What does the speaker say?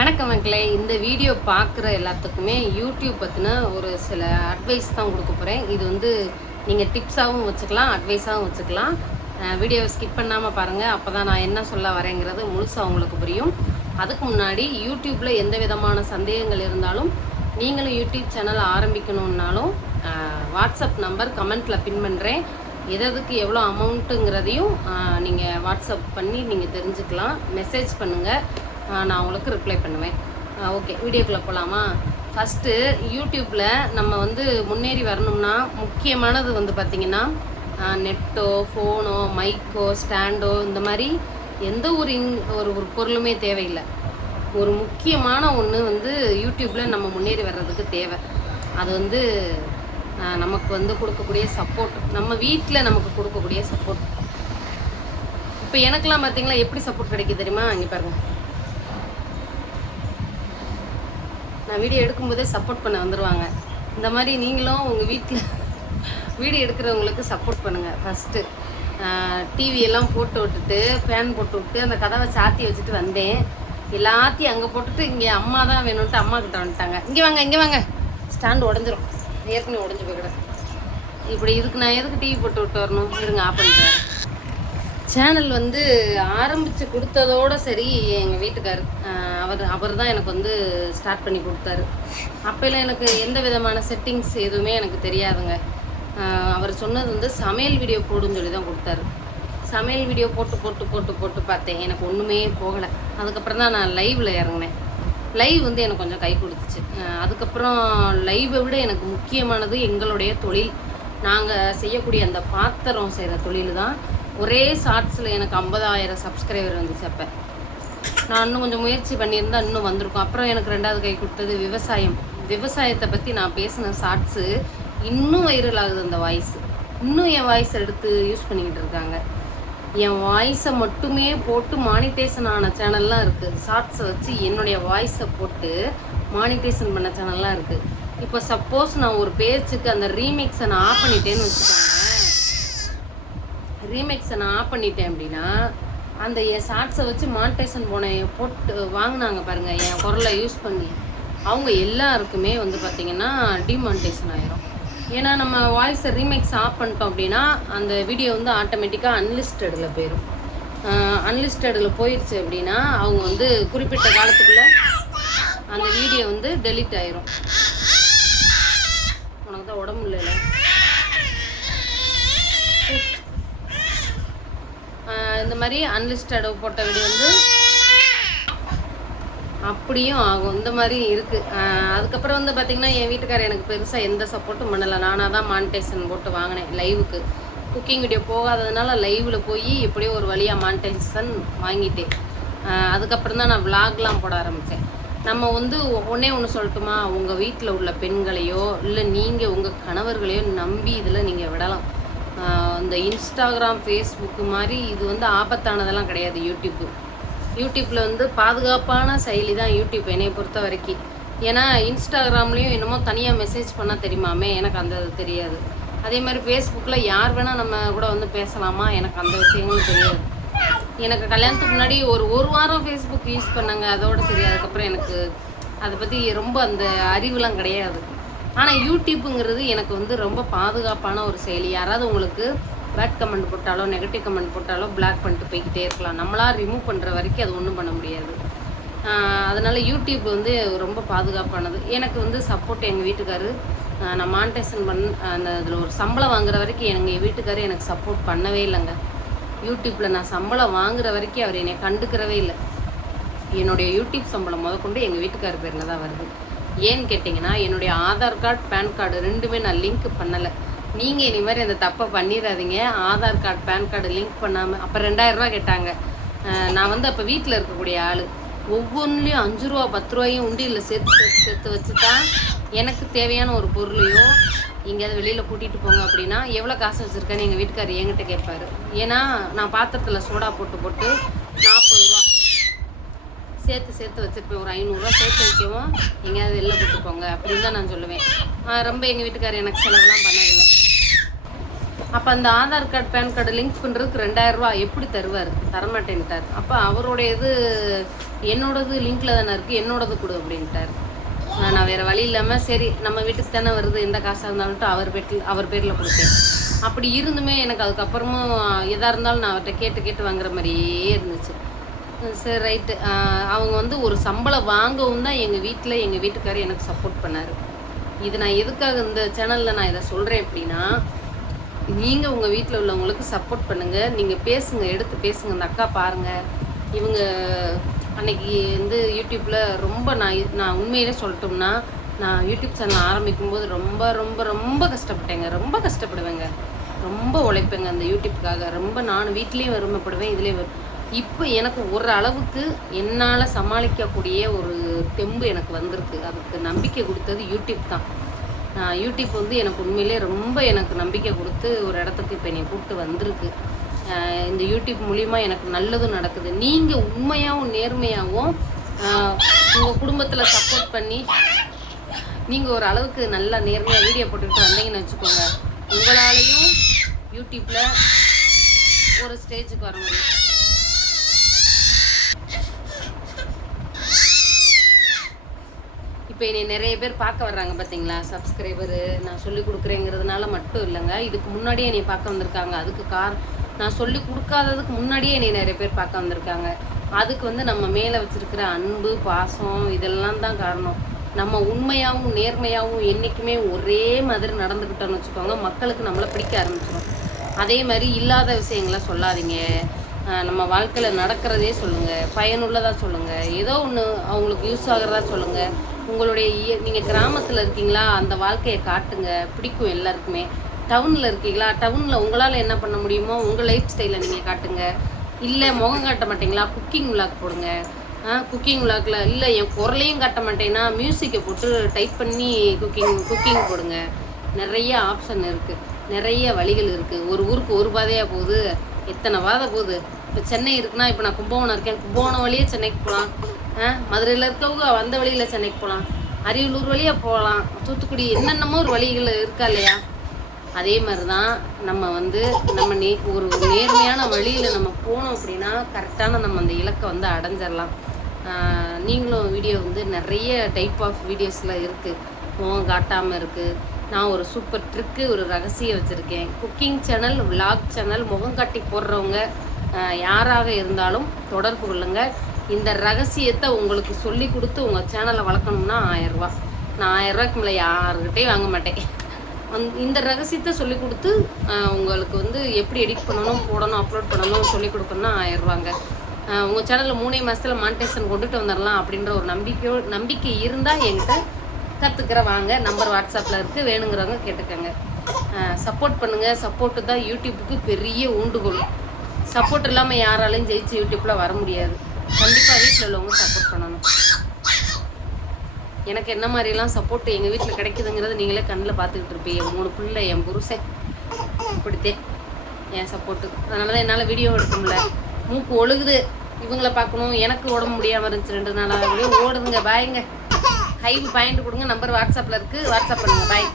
வணக்கம் மக்களே. இந்த வீடியோ பார்க்குற எல்லாத்துக்குமே யூடியூப் பற்றின ஒரு சில அட்வைஸ் தான் கொடுக்க போகிறேன். இது நீங்கள் டிப்ஸாகவும் வச்சுக்கலாம், அட்வைஸாகவும் வச்சுக்கலாம். வீடியோவை ஸ்கிப் பண்ணாமல் பாருங்கள். அப்போ தான் நான் என்ன சொல்ல வரேங்கிறது முழுசாக உங்களுக்கு புரியும். அதுக்கு முன்னாடி யூடியூப்பில் எந்த விதமான சந்தேகங்கள் இருந்தாலும் நீங்களும் யூடியூப் சேனல் ஆரம்பிக்கணுன்னாலும் வாட்ஸ்அப் நம்பர் கமெண்ட்டில் பின் பண்ணுறேன். எதுக்கு எவ்வளோ அமௌண்ட்டுங்கிறதையும் நீங்கள் வாட்ஸ்அப் பண்ணி நீங்கள் தெரிஞ்சுக்கலாம். மெசேஜ் பண்ணுங்கள், நான் உங்களுக்கு ரிப்ளை பண்ணுவேன். ஓகே, வீடியோக்குள்ளே போகலாமா? ஃபஸ்ட்டு யூடியூப்பில் நம்ம முன்னேறி வரணும்னா முக்கியமானது பார்த்திங்கன்னா நெட்டோ, ஃபோனோ, மைக்கோ, ஸ்டாண்டோ இந்த மாதிரி எந்த ஒரு பொருளுமே தேவையில்லை. ஒரு முக்கியமான ஒன்று யூடியூப்பில் நம்ம முன்னேறி வர்றதுக்கு தேவை. அது நமக்கு கொடுக்கக்கூடிய சப்போர்ட், நம்ம வீட்டில் நமக்கு கொடுக்கக்கூடிய சப்போர்ட். இப்போ எனக்கெல்லாம் பார்த்திங்களா எப்படி சப்போர்ட் கிடைக்கும் தெரியுமா? இங்கே பாருங்கள், நான் வீடியோ எடுக்கும்போதே சப்போர்ட் பண்ண வந்துடுவாங்க. இந்த மாதிரி நீங்களும் உங்கள் வீட்டில் வீடியோ எடுக்கிறவங்களுக்கு சப்போர்ட் பண்ணுங்கள். ஃபஸ்ட்டு டிவியெல்லாம் போட்டு விட்டுட்டு ஃபேன் போட்டு விட்டு அந்த கதவை சாத்தி வச்சுட்டு வந்தேன். எல்லாத்தையும் அங்கே போட்டுட்டு இங்கே அம்மா தான் வேணும்ன்ட்டு அம்மா கிட்ட வந்துட்டாங்க. இங்கே வாங்க ஸ்டாண்டு உடஞ்சிரும், ஏற்கனவே உடஞ்சி போய்கிட. இப்படி இதுக்கு நான் எதுக்கு டிவி போட்டு விட்டு வரணும்? இருங்க, ஆஃப் பண்ணிட்டேன். சேனல் ஆரம்பித்து கொடுத்ததோடு சரி, எங்கள் வீட்டுக்கார் அவர் தான் எனக்கு ஸ்டார்ட் பண்ணி கொடுத்தாரு. அப்போல்லாம் எனக்கு எந்த விதமான செட்டிங்ஸ் எதுவுமே எனக்கு தெரியாதுங்க. அவர் சொன்னது சமையல் வீடியோ போடுன்னு சொல்லி தான் கொடுத்தாரு. சமையல் வீடியோ போட்டு பார்த்தேன், எனக்கு ஒன்றுமே போகலை. அதுக்கப்புறம் தான் நான் லைவில் இறங்கினேன். லைவ் எனக்கு கொஞ்சம் கை கொடுத்துச்சு. அதுக்கப்புறம் லைவை விட எனக்கு முக்கியமானது எங்களுடைய தொழில். நாங்கள் செய்யக்கூடிய அந்த பாத்திரம் செய்கிற தொழில் தான். ஒரே ஷார்ட்ஸில் எனக்கு 50,000 சப்ஸ்கிரைபர் வந்துச்சு. அப்போ நான் இன்னும் கொஞ்சம் முயற்சி பண்ணியிருந்தால் இன்னும் வந்திருக்கும். அப்புறம் எனக்கு ரெண்டாவது கை கொடுத்தது விவசாயத்தை பற்றி நான் பேசின ஷார்ட்ஸு இன்னும் வைரல் ஆகுது. அந்த வாய்ஸ் இன்னும் என் வாய்ஸ் எடுத்து யூஸ் பண்ணிக்கிட்டு இருக்காங்க. என் வாய்ஸை மட்டுமே போட்டு மானிட்டேஷன் ஆன சேனல்லாம் இருக்குது. ஷார்ட்ஸை வச்சு என்னுடைய வாய்ஸை போட்டு மானிட்டேஷன் பண்ண சேனல்லாம் இருக்குது. இப்போ சப்போஸ் நான் ஒரு பேச்சுக்கு அந்த ரீமிக்ஸை நான் ஆஃப் பண்ணிட்டேன்னு வச்சுக்கோங்க. ரீமேக்ஸை நான் ஆஃப் பண்ணிட்டேன் அப்படின்னா அந்த என் ஷார்ட்ஸை வச்சு மானிட்டேஷன் போட்டு வாங்கினாங்க பாருங்கள், என் குரலை யூஸ் பண்ணி, அவங்க எல்லாருக்குமே பார்த்திங்கன்னா டிமானிட்டேஷன் ஆயிரும். ஏன்னா நம்ம வாய்ஸை ரீமேக்ஸ் ஆஃப் பண்ணிட்டோம் அப்படின்னா அந்த வீடியோ ஆட்டோமேட்டிக்காக அன்லிஸ்டடில் போயிடும். அன்லிஸ்டடில் போயிடுச்சு அப்படின்னா அவங்க குறிப்பிட்ட காலத்துக்குள்ளே அந்த வீடியோ டெலீட் ஆயிரும். உனக்கு தான் உடம்பு இல்லைல்ல. இந்த மாதிரி அன்லிஸ்டட் போட்ட வீடியோ அப்படியும் ஆகும். இந்த மாதிரி இருக்குது. அதுக்கப்புறம் பார்த்திங்கன்னா என் வீட்டுக்காரர் எனக்கு பெருசாக எந்த சப்போர்ட்டும் பண்ணலை. நானாக தான் மானிட்டேஷன் போட்டு வாங்கினேன். லைவுக்கு குக்கிங் வீடியோ போகாததுனால லைவில் போய் எப்படியோ ஒரு வழியாக மானிட்டேஷன் வாங்கிட்டேன். அதுக்கப்புறம் தான் நான் விளாக்லாம் போட ஆரம்பித்தேன். நம்ம ஒன்றே ஒன்று சொல்லட்டுமா, உங்கள் வீட்டில் உள்ள பெண்களையோ இல்லை நீங்கள் உங்கள் கணவர்களையோ நம்பி இதில் நீங்கள் விடலாம். இந்த இன்ஸ்டாகிராம், ஃபேஸ்புக்கு மாதிரி இது ஆபத்தானதெல்லாம் கிடையாது. யூடியூப்பில் பாதுகாப்பான செயலி தான் யூடியூப் என்னை பொறுத்த வரைக்கும். ஏன்னா இன்ஸ்டாகிராம்லேயும் என்னமோ தனியாக மெசேஜ் பண்ணால் தெரியுமாமே, எனக்கு அந்த தெரியாது. அதே மாதிரி ஃபேஸ்புக்கில் யார் வேணால் நம்ம கூட பேசலாமா, எனக்கு அந்த விஷயங்களும் தெரியாது. எனக்கு கல்யாணத்துக்கு முன்னாடி ஒரு வாரம் ஃபேஸ்புக் யூஸ் பண்ணாங்க, அதோடு சரி. அதுக்கப்புறம் எனக்கு அதை பற்றி ரொம்ப அந்த அறிவுலாம் கிடையாது. ஆனால் யூடியூப்புங்கிறது எனக்கு ரொம்ப பாதுகாப்பான ஒரு செயலி. யாராவது உங்களுக்கு பேட் கமெண்ட் போட்டாலோ நெகட்டிவ் கமெண்ட் போட்டாலோ பிளாக் பண்ணிட்டு போய்கிட்டே இருக்கலாம். நம்மளாக ரிமூவ் பண்ணுற வரைக்கும் அது ஒன்றும் பண்ண முடியாது. அதனால் யூடியூப் ரொம்ப பாதுகாப்பானது. எனக்கு சப்போர்ட் எங்கள் வீட்டுக்காரு. நான் மானிட்டேஷன் அந்த இதில் ஒரு சம்பளம் வாங்குற வரைக்கும் எங்கள் வீட்டுக்காரு எனக்கு சப்போர்ட் பண்ணவே இல்லைங்க. யூடியூப்பில் நான் சம்பளம் வாங்குற வரைக்கும் அவர் என்னை கண்டுக்கிறவே இல்லை. என்னுடைய யூடியூப் சம்பளம் முதற்கொண்டு எங்கள் வீட்டுக்கார் பேரில் தான் வருது. ஏன்னு கேட்டிங்கன்னா, என்னுடைய ஆதார் கார்டு, பேன் கார்டு ரெண்டுமே நான் லிங்க் பண்ணலை. நீங்கள் இனி மாதிரி அந்த தப்பை பண்ணிடாதீங்க. Aadhaar card, pan card link பண்ணாமல். அப்போ 2,000 ரூபா கேட்டாங்க. நான் அப்போ வீட்டில் இருக்கக்கூடிய ஆள். ஒவ்வொன்றுலேயும் 5 ரூபா 10 ரூபாயும் உண்டியில் சேர்த்து வச்சு தான் எனக்கு தேவையான ஒரு பொருளையோ எங்கேயாவது வெளியில் கூட்டிகிட்டு போங்க அப்படின்னா எவ்வளோ காசு வச்சுருக்கேன்னு எங்கள் வீட்டுக்காரர் என்கிட்ட கேட்பார். ஏன்னா நான் பாத்திரத்தில் சோடா போட்டு 40 ரூபா சேர்த்து வச்சுருப்பேன். ஒரு 500 ரூபா சேர்த்து வைக்கவும் எங்கேயாவது வெளில கூட்டு போங்க அப்படின்னு தான் நான் சொல்லுவேன். ரொம்ப எங்கள் வீட்டுக்காரர் எனக்கு செலவெல்லாம் பண்ணதில்லை. அப்போ அந்த Aadhaar card, pan card link பண்ணுறதுக்கு 2,000 ரூபா எப்படி தருவார்? தரமாட்டேன்ட்டார். அப்போ அவருடைய என்னோடது லிங்க்கில் தானே இருக்குது, என்னோடது கொடு அப்படின்ட்டார். நான் வேறு வழி இல்லாமல் சரி நம்ம வீட்டுக்கு தானே வருது, எந்த காசாக இருந்தாலும்ட்டு அவர் பேரில் கொடுத்தேன். அப்படி இருந்துமே எனக்கு அதுக்கப்புறமும் எதாக இருந்தாலும் நான் அவர்கிட்ட கேட்டு வாங்குற மாதிரியே இருந்துச்சு. சரி ரைட்டு. அவங்க வந்து ஒரு சம்பளம் வாங்கவும் தான் எங்கள் வீட்டுக்காரர் எனக்கு சப்போர்ட் பண்ணார். இது நான் எதுக்காக இந்த சேனலில் நான் இதை சொல்கிறேன் அப்படின்னா, நீங்கள் உங்கள் வீட்டில் உள்ளவங்களுக்கு சப்போர்ட் பண்ணுங்கள், நீங்கள் பேசுங்க, எடுத்து பேசுங்க. அந்த அக்கா பாருங்கள், இவங்க அன்னைக்கு வந்து யூடியூப்பில் ரொம்ப நான் உண்மையிலே சொல்லட்டோம்னா, நான் யூடியூப் சேனல் ஆரம்பிக்கும்போது ரொம்ப ரொம்ப ரொம்ப கஷ்டப்பட்டேங்க. ரொம்ப கஷ்டப்படுவேங்க, ரொம்ப உழைப்பேங்க அந்த யூடியூப்புக்காக. ரொம்ப நான் வீட்லேயும் வறுமைப்படுவேன், இதுலேயும் இப்போ எனக்கு ஒரு அளவுக்கு என்னால் சமாளிக்கக்கூடிய ஒரு தெம்பு எனக்கு வந்திருக்கு. அதுக்கு நம்பிக்கை கொடுத்தது யூடியூப் தான். யூடியூப் வந்து எனக்கு உண்மையிலே ரொம்ப எனக்கு நம்பிக்கை கொடுத்து ஒரு இடத்துக்கு இப்போ என்னை கூப்பிட்டு வந்திருக்கு. இந்த யூடியூப் மூலிமா எனக்கு நல்லதும் நடக்குது. நீங்கள் உண்மையாகவும் நேர்மையாகவும் உங்கள் குடும்பத்தில் சப்போர்ட் பண்ணி நீங்கள் ஒரு அளவுக்கு நல்லா நேர்மையாக வீடியோ போட்டுக்கிட்டு வந்தீங்கன்னு வச்சுக்கோங்க, உங்களாலையும் யூடியூப்பில் ஒரு ஸ்டேஜுக்கு வர முடியும். இப்போ என்னை நிறைய பேர் பார்க்க வர்றாங்க பார்த்தீங்களா, சப்ஸ்கிரைபரு. நான் சொல்லி கொடுக்குறேங்கிறதுனால மட்டும் இல்லைங்க, இதுக்கு முன்னாடியே என்னை பார்க்க வந்திருக்காங்க. அதுக்கு நான் சொல்லி கொடுக்காததுக்கு முன்னாடியே என்னை நிறைய பேர் பார்க்க வந்திருக்காங்க. அதுக்கு வந்து நம்ம மேலே வச்சுருக்கிற அன்பு, பாசம் இதெல்லாம் தான் காரணம். நம்ம உண்மையாகவும் நேர்மையாகவும் என்றைக்குமே ஒரே மாதிரி நடந்துக்கிட்டோன்னு வச்சுக்கோங்க, மக்களுக்கு நம்மளை பிடிக்க ஆரம்பிச்சிடும். அதே மாதிரி இல்லாத விஷயங்களை சொல்லாதீங்க. நம்ம வாழ்க்கையில் நடக்கிறதே சொல்லுங்கள், பயனுள்ளதாக சொல்லுங்கள், ஏதோ ஒன்று அவங்களுக்கு யூஸ் ஆகிறதா சொல்லுங்கள். உங்களுடைய நீங்கள் கிராமத்தில் இருக்கீங்களா, அந்த வாழ்க்கையை காட்டுங்க, பிடிக்கும் எல்லாருக்குமே. டவுனில் இருக்கீங்களா, டவுனில் உங்களால் என்ன பண்ண முடியுமோ உங்கள் லைஃப் ஸ்டைலை நீங்கள் காட்டுங்க. இல்லை முகம் காட்ட மாட்டீங்களா, குக்கிங் விளாக் போடுங்க. குக்கிங் விளாக்கில் இல்லை என் குரலையும் காட்ட மாட்டேன்னா மியூசிக்கை போட்டு டைப் பண்ணி குக்கிங் போடுங்க. நிறைய ஆப்ஷன் இருக்குது, நிறைய வழிகள் இருக்குது. ஒரு ஊருக்கு ஒரு பாதையாக போகுது, எத்தனை பாதை போகுது. இப்போ சென்னை இருக்குன்னா, இப்போ நான் கும்பகோணம் இருக்கேன், கும்பகோணம் வழியே சென்னைக்கு போகலாம். மதுரையில் இருக்கவங்க அந்த வழியில் சென்னைக்கு போகலாம், அரியலூர் வழியாக போகலாம், தூத்துக்குடி என்னென்னமோ ஒரு வழிகள் இருக்கா இல்லையா? அதே மாதிரி தான் நம்ம வந்து நம்ம ஒரு நேர்மையான வழியில் நம்ம போனோம் அப்படின்னா கரெக்டான நம்ம அந்த இலக்கை வந்து அடைஞ்சிடலாம். நீங்களும் வீடியோ வந்து நிறைய டைப் ஆஃப் வீடியோஸில் இருக்குது, முகம் காட்டாமல் இருக்குது. நான் ஒரு சூப்பர் ட்ரிக்கு, ஒரு ரகசியம் வச்சுருக்கேன். குக்கிங் சேனல், விளாக் சேனல், முகம் காட்டி போடுறவங்க யாராக இருந்தாலும் தொடர்பு கொள்ளுங்கள். இந்த ரகசியத்தை உங்களுக்கு சொல்லி கொடுத்து உங்கள் சேனலை வளர்க்கணும்னா 1000 ரூபா. நான் 1000 ரூபாய்க்கு மேலே யாருக்கிட்டையும் வாங்க மாட்டேன். இந்த ரகசியத்தை சொல்லி கொடுத்து உங்களுக்கு வந்து எப்படி எடிட் பண்ணணும், போடணும், அப்லோட் பண்ணணும் சொல்லி கொடுக்கணும்னா 1000 ரூபாங்க. உங்கள் சேனலில் 3 மாதத்தில் மானிட்டேஷன் கொண்டுட்டு வந்துடலாம் அப்படின்ற ஒரு நம்பிக்கை இருந்தால் என்கிட்ட கற்றுக்கிற வாங்க. நம்பர் வாட்ஸ்அப்பில் இருக்குது, வேணுங்கிறவங்க கேட்டுக்கோங்க. சப்போர்ட் பண்ணுங்கள். சப்போர்ட்டு தான் யூடியூப்புக்கு பெரிய ஊண்டுகோல். சப்போர்ட் இல்லாமல் யாராலையும் ஜெயிச்சு யூடியூப்பில் வர முடியாது. கண்டிப்பாக வீட்டில் உள்ளவங்க சப்போர்ட் பண்ணணும். எனக்கு என்ன மாதிரிலாம் சப்போர்ட் எங்கள் வீட்டில் கிடைக்குதுங்கிறது நீங்களே கண்ணில் பார்த்துக்கிட்டு இருப்பீங்க. 3 பிள்ளை, என் புருஷன், இப்படித்தே என் சப்போர்ட்டு. அதனால தான் என்னால் வீடியோ எடுக்க முடியல. மூக்கு ஒழுகுது, இவங்கள பார்க்கணும். எனக்கு உடம்பு முடியாமல் இருந்துச்சு 2 நாளாக. ஓடுதுங்க. பாய்ங்க. ஹைவு பாயிண்ட் கொடுங்க. நம்பர் வாட்ஸ்அப்பில் இருக்குது, வாட்ஸ்அப் பண்ணுங்கள். பாய்.